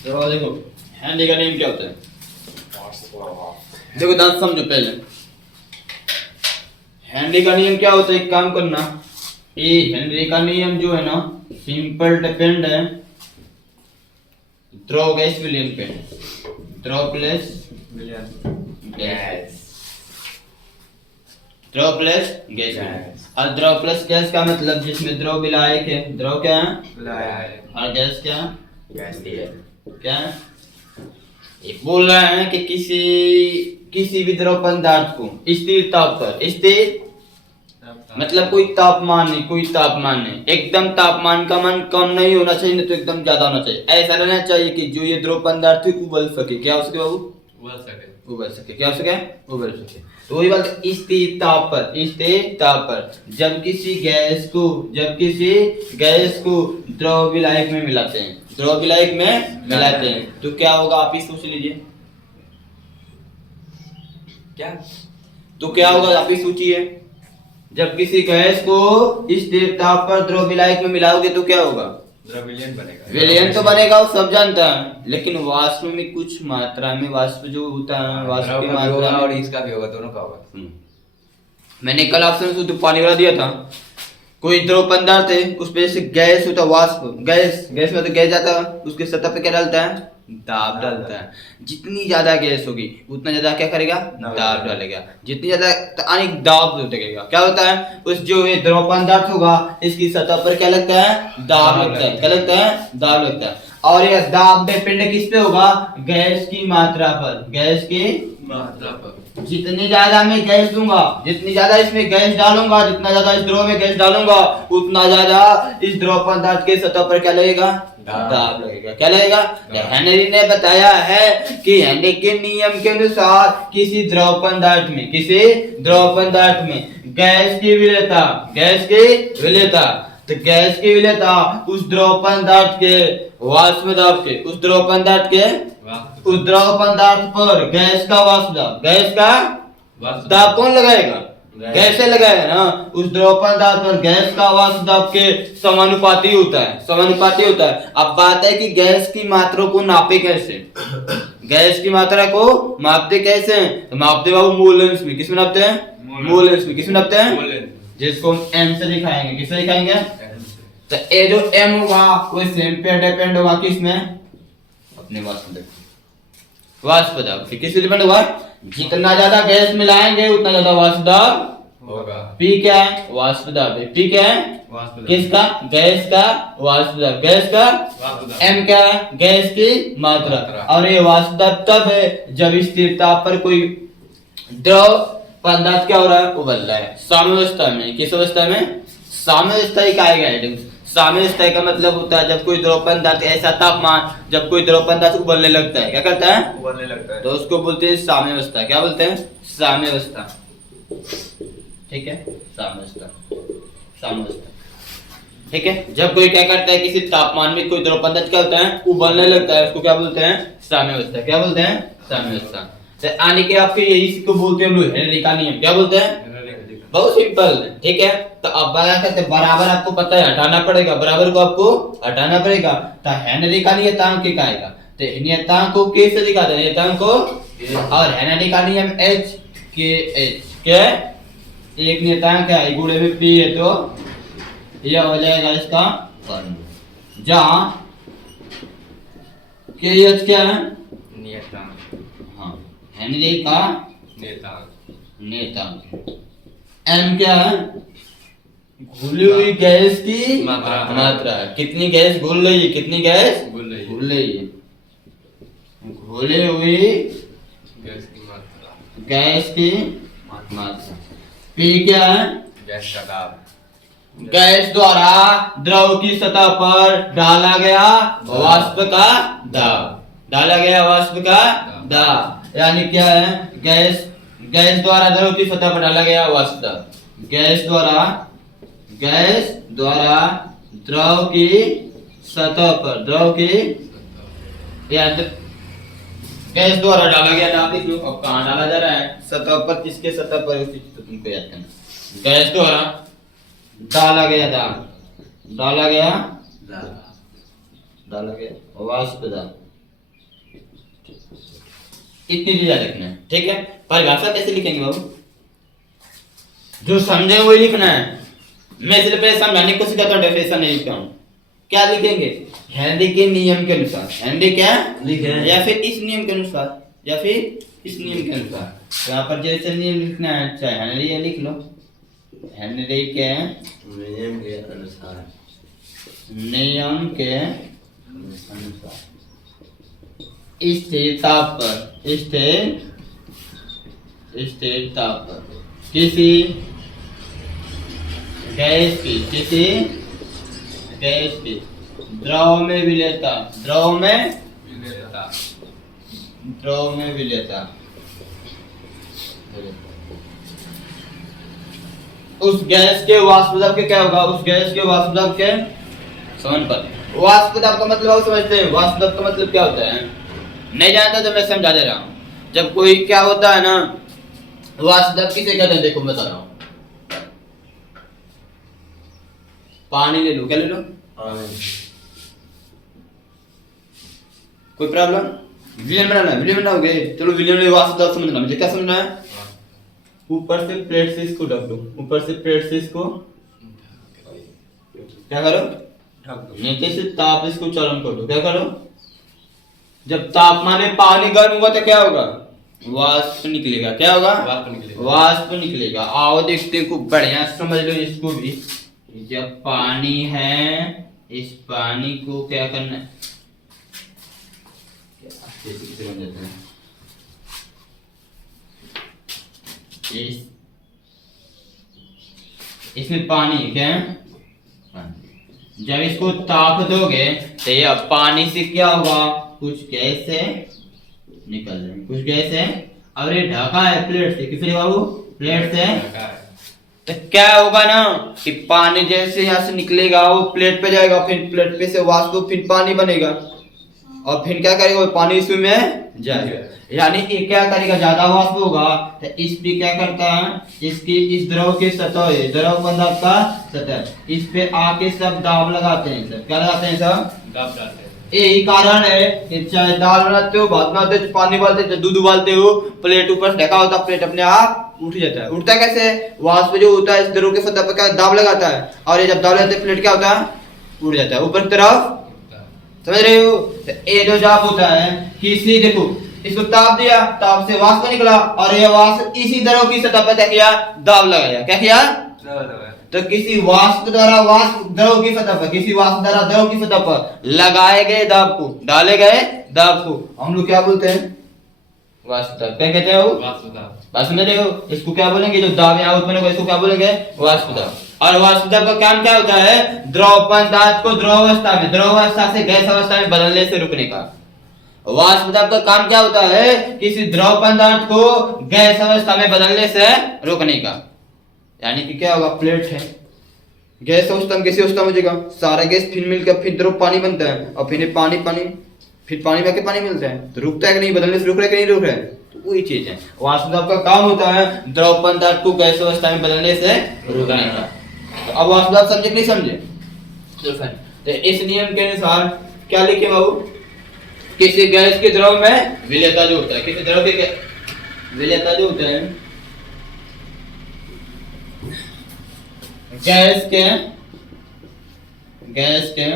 चलो देखो हैंडी का नियम क्या होता है। देखो दांत समझो पहले। हेनरी का नियम क्या होता है, एक काम करना। ये हेनरी का नियम जो है ना सिंपल डिपेंड है द्रव गैस विलयन पे। द्रव प्लस गैस, द्रव प्लस गैस। और द्रव प्लस गैस का मतलब जिसमें द्रव विलायक है, द्रव क्या है विलायक, और गैस क्या गैस क्या है। ये बोल रहे हैं कि किसी भी द्रव पदार्थ को स्थिर ताप पर, स्थिर मतलब कोई तापमान नहीं, एकदम तापमान का मान कम नहीं होना चाहिए, नहीं तो एकदम ज्यादा होना चाहिए। ऐसा रहना चाहिए कि जो ये द्रव पदार्थ है उबल सके। क्या हो सके बाबू, उबल सके। क्या हो सके, उबल सके। तो वही बात, स्थिर ताप पर जब किसी गैस को द्रव विलायक में मिलाते हैं, तो क्या होगा आप ही सोच लीजिए। क्या होगा आप ही सोचिए। जब किसी गैस को स्थिर ताप पर द्रव विलायक में मिलाओगे तो क्या होगा, द्रविलियन बनेगा। विलयन तो बनेगा, वो सब जानता है, लेकिन वाष्प में कुछ मात्रा में, वाष्प जो होता है वाष्प की मात्रा और इसका भी होगा, दोनों का होगा। मैंने कल ऑप्शन शुद्ध पानी वाला दिया था। कोई द्रव पदार्थ है, उस पे से गैस होता है, वाष्प गैस में तो गैस जाता है, उसके सतह पे क्या डालता है, दाब डालता है। जितनी ज्यादा गैस होगी उतना ज्यादा क्या करेगा, दाब डालेगा। जितनी ज्यादा अनेक दाब लगेगा। क्या होता है, उस जो ये द्रव पदार्थ होगा इसकी सतह पर क्या लगता है, दाब लगता है। क्या लगता है, दाब लगता है। और यह दाब डिपेंड किस पे होगा, गैस की मात्रा पर। जितनी ज्यादा मैं गैस दूंगा, जितनी ज्यादा इसमें गैस डालूंगा, जितना ज्यादा इस द्रव में गैस डालूंगा, उतना ज्यादा इस द्रव पदार्थ के सतह पर क्या लगेगा, दाब लगेगा। क्या लगेगा। हेनरी ने बताया है कि हेनरी के नियम के अनुसार किसी द्रव पदार्थ में गैस की विलेयता तो गैस की विलेयता उस द्रव पदार्थ के वाष्प दाब के, उस द्रव पदार्थ पर गैस का वाष्प दाब कौन लगाएगा, गैस से लगाएगा ना। उस द्रव पदार्थ पर गैस का वाष्प दाब के समानुपाती होता है। अब बात है कि गैस की मात्रा को नापे कैसे, तो मापते बाबू मोलेंस में। किसमें नापते हैं, मोलेंस में। किसमें नापते हैं, जिसको हम एम से दिखाएंगे। किससे दिखाएंगे, तो ये जो एम होगा वो सेम पे डिपेंड होगा किसमें, अपने वाष्प दाब। किससे डिपेंड होगा, जितना ज्यादा गैस मिलाएंगे उतना ज्यादा वाष्प दाब होगा। पी क्या है, वाष्प दाब है। पी क्या है, किसका, गैस का वाष्प दाब। गैस का एम क्या है, गैस की मात्रा। और ये वाष्प दाब तब है जब स्थिर ताप पर कोई द्रव पदार्थ क्या हो रहा है, उबल रहा है। साम्यावस्था में। किस अवस्था में, साम्यावस्था ही कहा गया है। साम्यावस्था का मतलब होता है जब कोई द्रव पदार्थ ऐसा तापमान, जब कोई द्रव पदार्थ उबलने लगता है, क्या करता है, उबलने लगता है, तो उसको बोलते हैं साम्यावस्था। क्या बोलते हैं, साम्यावस्था। ठीक है, साम्यावस्था। ठीक है, जब कोई क्या करता है, किसी तापमान में कोई द्रव पदार्थ क्या होता है, उबलने लगता है, उसको क्या बोलते हैं, साम्यावस्था। क्या बोलते हैं, साम्यावस्था। तो आने के आपके यही को बोलते हैं हम लोग हेनरी का नियम। क्या बोलते हैं, बहुत सिंपल। ठीक है, तो अब क्या कहते हैं, बराबर आपको पता है हटाना पड़ेगा, बराबर को आपको हटाना पड़ेगा। तो हेनरी का नियतांक क्या आएगा, तो नियतांक को के से दिखाते हैं, नियतांक को, और हेनरी का नियम एच के एच के एक नियतांक है, गुणे में पी है, तो यह हो जाएगा इसका वर्ग, जहां के एच क्या है, नियतांक। हाँ, हेनरी का नियतांक। एम क्या है, घुली हुई गैस की मात्रा। कितनी गैस घुल रही है, कितनी गैस घुल रही है, घुली हुई गैस की मात्रा। पी क्या है, गैस का दाब। गैस द्वारा द्रव की सतह पर डाला गया वाष्प का दाब, यानी क्या है, गैस द्वारा द्रव की सतह पर डाला गया वाष्प दाब। गैस द्वारा द्रव की सतह पर, गैस द्वारा डाला गया दाब। देखो अब कहाँ डाला जा रहा है, सतह पर। किसके सतह पर, उसी चीज को तुमको याद करना। गैस द्वारा डाला गया वाष्प दाब। इतनी चीजें लिखना है, ठीक है। परिभाषा कैसे लिखेंगे बाबू? जो समझे वही लिखना है। मैं सिर्फ पहले समझाने की कोशिश करता हूँ, डेफिनेशन नहीं लिखता हूँ। क्या लिखेंगे? हेनरी के नियम के अनुसार। हेनरी क्या लिखे? या फिर इस नियम के अनुसार, या फिर इस नियम के अनुसार। तो यहाँ पर जैसे नियम लिखना है, चाहे हेनरी ये लिख लो, हेनरी के नियम के अनुसार, नियम के अनुसार स्थिर ताप पर, स्थिर ताप पर किसी गैस की द्रव में विलेयता, द्रव में विलेयता उस गैस के वाष्प दाब के क्या होगा? उस गैस के वाष्प दाब के समानुपाती। वाष्प दाब का मतलब आप समझते हैं? वाष्प दाब का मतलब क्या होता है? नहीं जानता तो मैं समझा दे रहा हूँ। जब कोई क्या होता है ना, वाष्प दाब किसे कहते हैं? देखो बता रहा हूँ। पानी ले लो, क्या ले लो? कोई प्रॉब्लम? विलियन बनाओगे? चलो विलियन में वाष्प दाब समझना। मुझे क्या समझना है? ऊपर से प्लेट से इसको ढक दो, ऊपर से प्लेट से इसको क्या करो? ढक दो। नीचे से ताप इसको चालन कर दो, क्या करो? जब तापमान में पानी गर्म होगा तो क्या होगा? वाष्प निकलेगा। क्या होगा? वाष्प निकलेगा। आओ देखते हैं, खूब बढ़िया समझ लो इसको भी। जब पानी है, इस पानी को क्या करना है? इसमें पानी क्या है? जब इसको ताप दोगे तो ये पानी से क्या होगा? कुछ गैस है निकल जाएगी, कुछ गैस है। और ये ढका है प्लेट से, किससे बाबू? प्लेट से। तो क्या होगा ना कि पानी जैसे यहाँ से निकलेगा वो प्लेट पे जाएगा, फिर प्लेट पे से वाष्प, फिर पानी बनेगा, और फिर क्या करेगा? वो पानी इसमें जाएगा। यानी ये क्या करेगा? ज्यादा वाष्प होगा तो इस पे क्या करता है? इसकी इस द्रव की सतह है, द्रव पदार्थ का सतह, इस पे आके सब दाब लगाते हैं। सब क्या लगाते हैं? सब दाब लगाते हैं। यही कारण है कि चाहे दाल बनाते हो, भात बनाते हो, पानी उबालते हो, दूध उबालते हो, प्लेट ऊपर ढका होता है, प्लेट अपने आप उठ जाता है। उठता कैसे? वाष्प जो होता है इस द्रव के सतह पर क्या दाब लगाता है, और ये जब दाब लगाते हैं प्लेट क्या होता है? उड़ जाता है ऊपर की तरफ। समझ रहे हो? ये जो जाप होता है किसी, देखो इसको ताप दिया, ताप से वाष्प निकला, और ये वाष्प इसी द्रव की सतह पर क्या किया? दाब लगाया। क्या किया? तो किसी वाष्प द्वारा वाष्प द्रव की सतह पर, किसी वाष्प द्वारा द्रव की सतह पर लगाए गए दाब को, डाले गए दाब को हम लोग क्या बोलते हैं? वाष्प दाब। क्या कहते हैं? वो वाष्प दाब। बात समझ रहे हो? इसको क्या बोलेंगे? जो दाब यहाँ उत्पन्न होगा इसको क्या बोलेंगे? वाष्प दाब। और वाष्प दाब का काम क्या होता है? द्रव पदार्थ को द्रव अवस्था से गैस अवस्था में बदलने से रुकने का। वाष्प दाब का काम क्या होता है? किसी द्रव पदार्थ को गैस अवस्था में बदलने से रोकने का। यानी कि क्या होगा? प्लेट है, गैस अवस्था में कैसी अवस्था में जाएगा? सारा गैस फिर मिलकर फिर द्रव पानी बनता है, और फिर पानी फिर पानी में पानी मिलता है, तो रुकता है कि नहीं? बदलने से रुक रहा है कि नहीं रुक रहा है? तो वही चीज है, वाष्प दाब का काम होता है द्रव पदार्थ को गैस अवस्था में बदलने से रोकने का। तो अब वाष्प दाब समझे कि नहीं समझे? तो इस नियम के अनुसार क्या लिखे बाबू? किसी गैस के द्रव में विलेयता जो होता है, किसी द्रव के विलेयता जो होता है, गैस के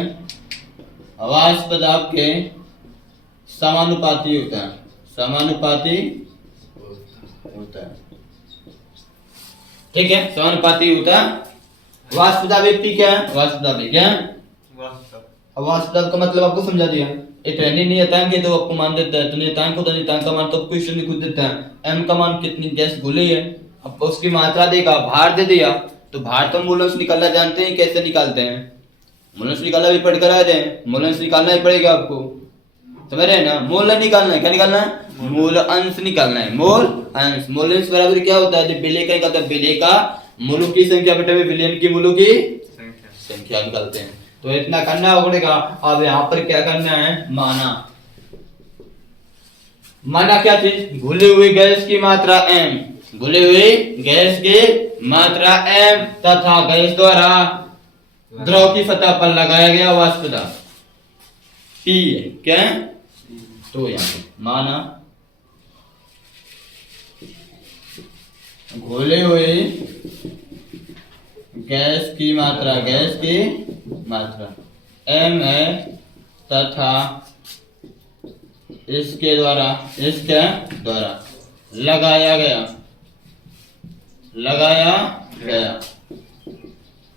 वाष्प दाब के समानुपाती होता है, समानुपाती होता है। ठीक है, समानुपाती होता है। वाष्प दाब क्या है? वाष्प दाब क्या है? वाष्प दाब का मतलब आपको समझा दिया। एक नियतांक है तो आपको मान देता है, तो नियतांक होता है, नियतांक का मान तो क्वेश्चन खुद देता है। m का मान कितनी गैस घुली है, अब उसकी मात्रा देगा, भार दे दिया, तो भार तो मोलस निकालना जानते हैं, कैसे निकालते हैं? मोलस निकालना भी पढ़ कर आ जाए, मोलस निकालना ही पड़ेगा आपको, समझ रहे हैं ना? मोल निकालना है, क्या निकालना है? मोल अंश निकालना है, मोल अंश। मोल अंश बराबर क्या होता है? जब विलेय का निकालते हैं, विलेय का मोलों की संख्या बेटा में विलयन की मोलों की संख्या निकालते हैं। तो इतना करना होगा। अब यहाँ पर क्या करना है? माना क्या चीज? घुली हुई गैस की मात्रा m, घुली हुई गैस की मात्रा m तथा गैस द्वारा द्रव की सतह पर लगाया गया वाष्प दाब P है। क्या है? तो यहाँ माना घोली हुई गैस की मात्रा m है तथा इसके द्वारा लगाया गया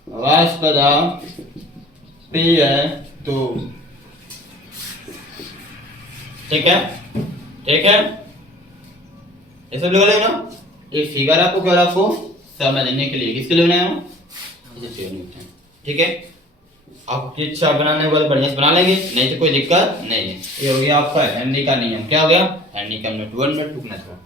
वाष्प दाब P है तो ठीक है ये सब लोग लेना। एक फिगर आपको क्या आपको समझने के लिए किसके लिए बनाया हूँ, ठीक है। आपकी इच्छा बनाने वाले बढ़िया से बना लेंगे, नहीं तो कोई दिक्कत नहीं है। ये हो गया आपका हेनरी का नियम। क्या हो गया? हेनरी का नोट 1 में टूकना था।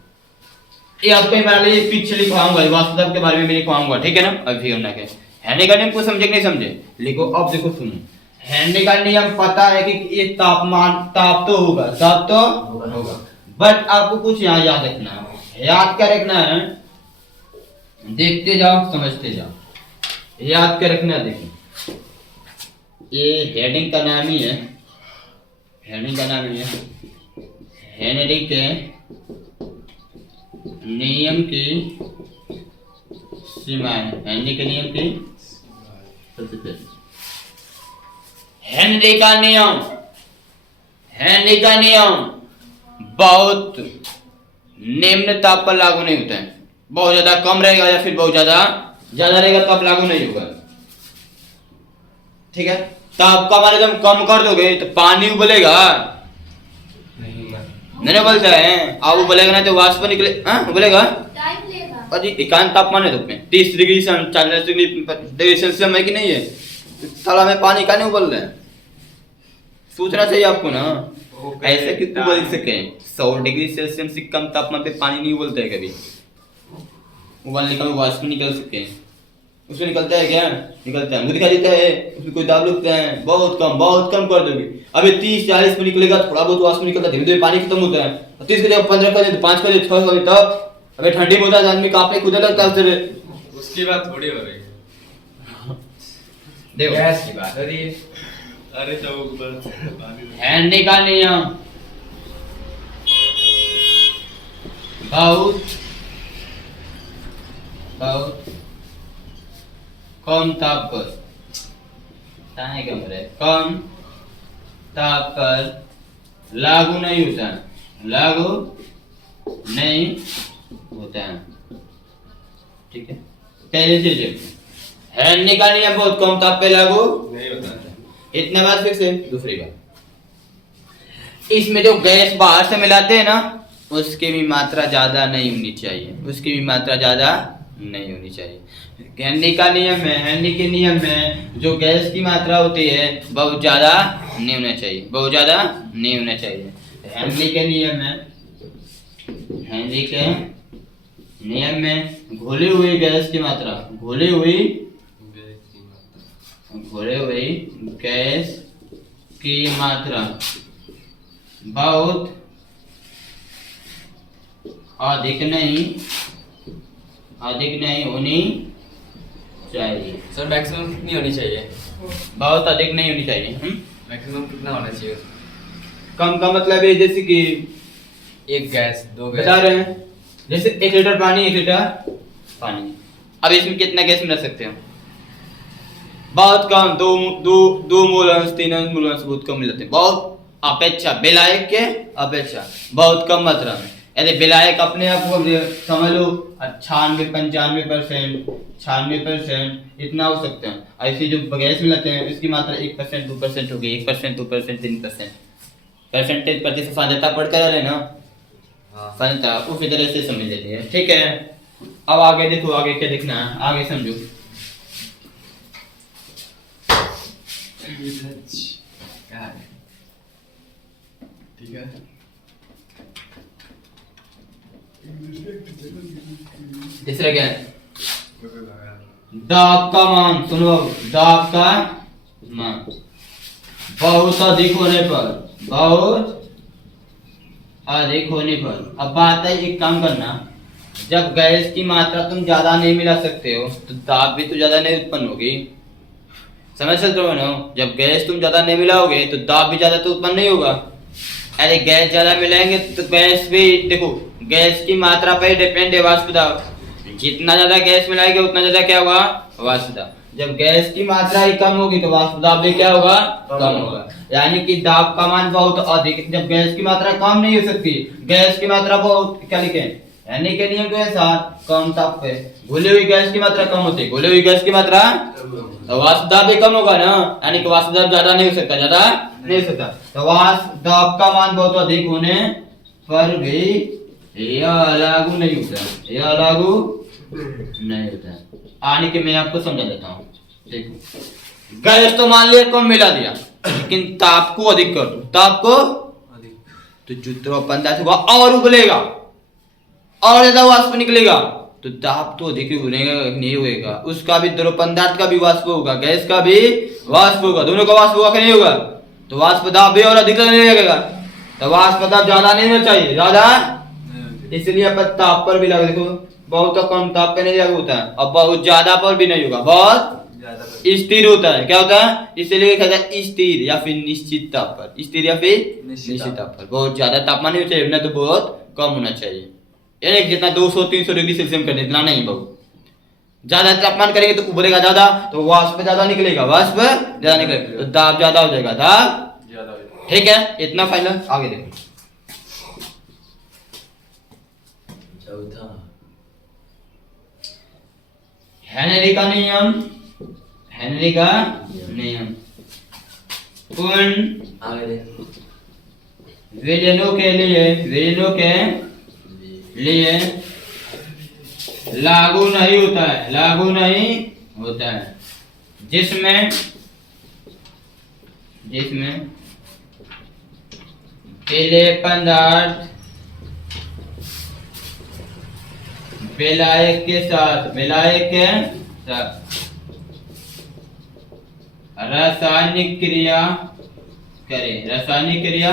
ये आपको पहले पीछे लिखवाऊंगा, वास्तव के बारे में भी लिखवाऊंगा, ठीक है ना। अभी हम ना के हेनरी का नियम को समझे कि नहीं समझे लिखो। अब देखो सुनो, हेनरी का नियम पता है कि ये ताप तो होगा, बट आपको कुछ यहाँ याद रखना है। याद क्या रखना है? देखते जाओ समझते जाओ, याद क्या रखना है। देखो ये हेडिंग का नाम ही है, हेनरी के नियम की सीमाएं। हेनरी के नियम की हेनरी का नियम बहुत निम्न ताप पर लागू नहीं होता है। बहुत ज्यादा कम रहेगा या फिर बहुत ज्यादा रहेगा तब लागू नहीं होगा, ठीक है। ताप का माने तुम कम कर दोगे तो पानी उबलेगा नहीं उबलता है। अब उबलेगा नहीं तो वाष्प निकले, उबलेगा अजी एकांत तापमान है तो 30 डिग्री से 40 डिग्री सेल्सियस में कि नहीं है, ताला में पानी का नहीं उबल रहा है। सोचना चाहिए आपको ना, ऐसे कि तू बोल सके 100 डिग्री सेल्सियस से कम तापमान पे पानी नहीं उबलता है कभी। उबलने का वाष्प निकल सके, उसमें निकलता है क्या? निकलता है, मुझे दिखाई देता है, उसमें कोई दाब लगता है, बहुत कम कर दोगे। अबे 30-40 में निकलेगा, थोड़ा बहुत वाष्प निकलता है, धीरे-धीरे पानी खत्म होता है। 30 के जगह 15 कर दे, 5 कर दे, 6 कर दे, तब अबे ठंडी में होता है, आदमी कांपने खुद लगता है। उसकी बात थोड़ी हो रही है, देखो गैस की बात हो रही है। अरे तो हेनरी का नियम बहुत कम ताप पर कम ताप पर लागू नहीं होता है, ठीक है। पहले चीज हेनरी का नियम बहुत कम ताप पे लागू नहीं होता है। इतने बात फिक्स है। दूसरी बात, इसमें जो गैस बाहर से मिलाते हैं ना, उसकी भी मात्रा ज्यादा नहीं होनी चाहिए। हेनरी के नियम में जो गैस की मात्रा होती है बहुत ज्यादा नहीं होना चाहिए। हेनरी के नियम में घोली हुई गैस की मात्रा बहुत अधिक नहीं होनी चाहिए। सर मैक्सिमम कितनी होनी चाहिए? बहुत अधिक नहीं होनी चाहिए। मैक्सिमम कितना होना चाहिए? कम का मतलब है जैसे कि एक गैस, 2 गैस बता रहे हैं, जैसे 1 लीटर पानी, 1 लीटर पानी। अब इसमें कितना गैस मिला सकते हैं? बहुत कम, 2 मोल 3 मोल बहुत कम मिलते हैं। बहुत विलायक के अपेक्षा बहुत कम मात्रा में। यदि विलायक अपने आप को समझ लो 96-95% इतना हो सकते हैं। ऐसे जो गैस मिलाते हैं इसकी मात्रा 1% 2% होगी, 1% 2% 3%। परसेंटेज प्रतिशत साझता पढ़कर आ रहे ना, साझता उसी तरह से समझ लेते हैं, ठीक है। अब आगे देखो, आगे क्या देखना है, आगे समझो। ठीक है। तीसरा क्या है? दाब का मान। सुनो, दाब का मान बहुत अधिक होने पर अब बात है, एक काम करना, जब गैस की मात्रा तुम ज्यादा नहीं मिला सकते हो तो दाब भी तो ज्यादा नहीं उत्पन्न होगी। समझ सकते हो ना? जब गैस तुम ज्यादा नहीं मिलाओगे तो दाब भी ज्यादा तो उत्पन्न नहीं होगा। अरे गैस ज्यादा मिलाएंगे तो गैस भी, देखो गैस की मात्रा पर डिपेंड है वाष्प दाब। जितना ज्यादा गैस मिलाएंगे उतना ज्यादा क्या होगा, वाष्प दाब। जब गैस की मात्रा ही कम होगी तो वाष्प दाब भी क्या होगा, कम होगा। यानी कि दाब का मान बहुत अधिक, जब गैस की मात्रा कम नहीं हो सकती, गैस की मात्रा बहुत, क्या लिखे, यानी के नियम के अनुसार कम ताप पे घुली हुई गैस की मात्रा कम होती है, घुली हुई गैस की मात्रा, तो वाष्प दाब भी कम होगा ना, यानी कि वाष्प दाब ज्यादा नहीं हो सकता, ज्यादा नहीं हो सकता। तो वाष्प दाब का मान बहुत अधिक होने पर भी यह लागू नहीं होता, यह लागू नहीं होता। आने के मैं आपको समझा देता हूँ। देखो गैस तो मान लिया कम मिला दिया, लेकिन ताप को अधिक कर दो, ताप को अधिक, तो जो द्रवपदार्थ पदार्थ होगा और उबलेगा और ज्यादा वाष्प निकलेगा, तो दाब तो अधिक ही होगा, नहीं होगा, उसका भी द्रव पदार्थ का भी वाष्प होगा, गैस का भी वाष्प होगा, दोनों का वाष्प होगा कि नहीं होगा, तो वाष्प दाब भी और अधिक नहीं लगेगा। तो वाष्प दाब ज्यादा नहीं होना चाहिए, ज्यादा, इसलिए अपन ताप पर भी लगा, देखो बहुत कम ताप पे नहीं लागू होता है और बहुत ज्यादा पर भी नहीं होगा, बहुत स्थिर होता है। क्या होता है, इसलिए कहता है स्थिर या फिर निश्चित ताप पर, स्थिर या फिर निश्चित ताप पर। बहुत ज्यादा तापमान नहीं चाहिए ना, तो बहुत कम होना चाहिए, यानी जितना 200-300 डिग्री सेल्सियस कर इतना नहीं, बहुत ज्यादा तापमान करेंगे तो उबलेगा ज्यादा, तो वाष्प ज्यादा निकलेगा, वाष्प ज्यादा निकलेगा, तो दाब ज्यादा हो जाएगा, दाब ज्यादा हो जाएगा। ठीक है, इतना फाइनल। आगे देखो चौथा हेनरी का नियम, हेनरी का नियम पूर्ण आगे देखो विलयनों के लिए, विलयनों के लिए लागू नहीं होता है, लागू नहीं होता है, जिसमें जिसमें पहले पदार्थ विलायक के साथ, विलायक के साथ रासायनिक क्रिया करें, रासायनिक क्रिया,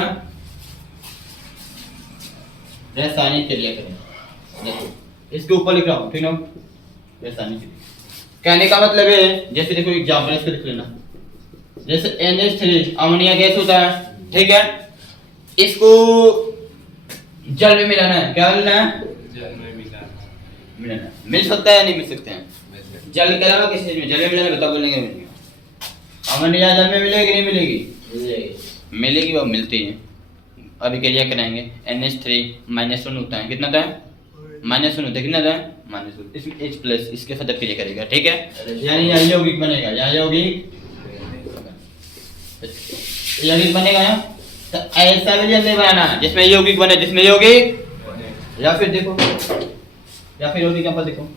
रासायनिक क्रिया करें। देखो इसके ऊपर लिख रहा हूं, ठीक ना, रासायनिक क्रिया कहने का मतलब है, जैसे देखो एग्जांपल इसको लिख लेना, जैसे NH3 अमोनिया गैस होता है, ठीक है, इसको जल में मिलाना है, क्या मिलाना है, जल में मिलाना, मिल सकता है या नहीं मिल सकते हैं, जल के अलावा किस चीज में, जल में मिलाना, बता बोलेंगे, अमोनिया जल में मिलेगी नहीं मिलेगी, मिलेगी, वो मिलती है। अभी क्रिया कराएंगे, NH3 -1 होता है, कितना था, -1 होता है, कितना था, -1, इसमें H+ इसके साथ क्रिया करेगा, ठीक है, यानी यहाँ यौगिक बनेगा, यहाँ यौगिक बनेगा ना, तो ऐसा विलयन नहीं बनाना जिसमें यौगिक बने, जिसमें यौगिक, या फिर देखो, या फिर यौगिक यहाँ पर देखो,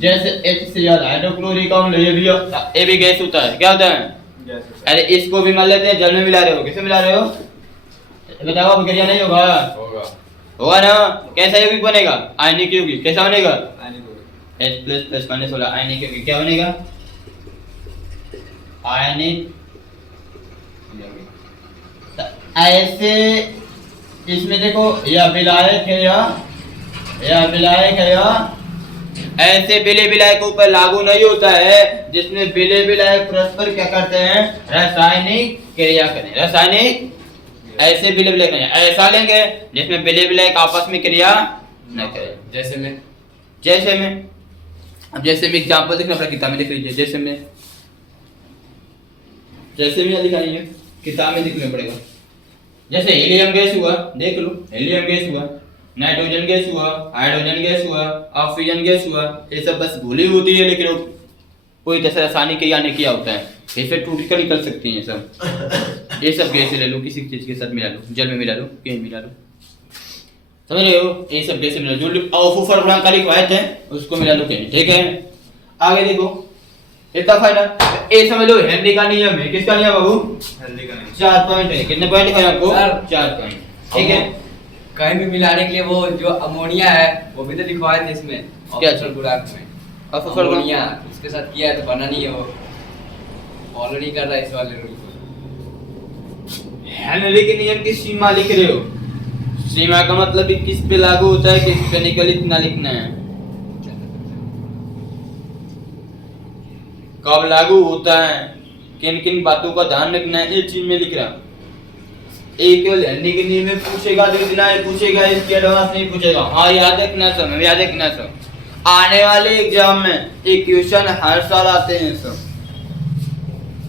जैसे HCl हाइड्रोक्लोरिक अम्ल, ये भी गैस होता है, क्या होता है, अरे इसको भी मान लेते हैं, जल में मिला रहे हो, किसमें मिला रहे हो, बताओ, अब क्रिया नहीं होगा, होगा ना, कैसा यौगिक बनेगा, आयनिक यौगिक, कैसा बनेगा, H++ -16 आयनिक यौगिक, क्या बनेगा, आयनिक। ऐसे इसमें देखो यह विलायक है, यह विलायक है, ऐसे विलय विलायक के ऊपर लागू नहीं होता है, जिसमें विलय विलायक परस्पर क्या करते हैं, रासायनिक क्रिया करें, रासायनिक, ऐसे विलय विलायक नहीं, ऐसा लेंगे जिसमें विलय विलायक आपस में क्रिया न करें, जैसे में, जैसे में, अब जैसे में एग्जांपल देखना पड़ेगा, किताब में देख लीजिए, जैसे में, जैसे में लिखा नहीं है, किताब में लिखना पड़ेगा। जैसे हीलियम गैस हुआ, देख लो, हीलियम गैस हुआ, नाइट्रोजन गैस हुआ, हाइड्रोजन गैस हुआ, ऑक्सीजन गैस हुआ, ये सब बस भूली होती है, लेकिन कोई जैसे रासायनिक क्रिया नहीं किया होता है, ऐसे टूट कर निकल सकती हैं सब। ये सब गैस ले लो, किसी चीज के साथ मिला लो, जल में मिला लो, कहीं मिला लो, समझ रहे हो, ये सब गैस मिला लो, जो ऑफर का लिखवाए थे उसको मिला लो कहीं, ठीक है। आगे देखो इतना फाइनल, ये समझ लो हेनरी का नियम है, किसका नियम बाबू, हेनरी का नियम, 4 पॉइंट है, कितने पॉइंट है आपको, 4 पॉइंट, ठीक है। कहीं भी मिलाने के लिए वो जो अमोनिया है वो भी तो लिखवाए थे इसमें, क्या ऑप्शनल गुणांक में, अमोनिया इसके साथ किया है तो बना नहीं है, वो फॉलो नहीं कर रहा है इस वाले रूल को। हेनरी के नियम की सीमा लिख रहे हो, सीमा का मतलब भी किस पे लागू होता है, किस पे निकल, इतना लिखना है, कब लागू होता है, किन किन बातों का ध्यान रखना है, एक चीज में लिख रहा हूं। एक केवल हेनरी के नियम में पूछेगा, दूसरा पूछेगा, इसके एडवांस नहीं पूछेगा। हाँ याद रखना सब, याद रखना सब। आने वाले एग्जाम में एक क्वेश्चन हर साल आते हैं सर,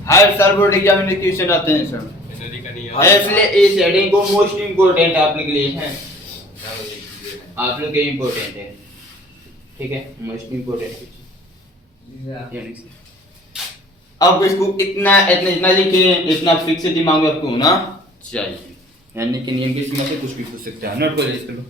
हर साल बोर्ड एग्जाम में क्वेश्चन आते हैं सर, इसलिए इस हेडिंग को मोस्ट इम्पोर्टेंट आप लोग के लिए है, आप लोग के लिए इम्पोर्टेंट है, ठीक है, मोस्ट इम्पोर्टेंट। अब इसको इतना इतना इतना लिखे, इतना फिक्स दिमाग में आपको होना चाहिए, यानी कि नियम की सीमा से कुछ भी पूछ सकते हैं। नोट कर लीजिए इसको।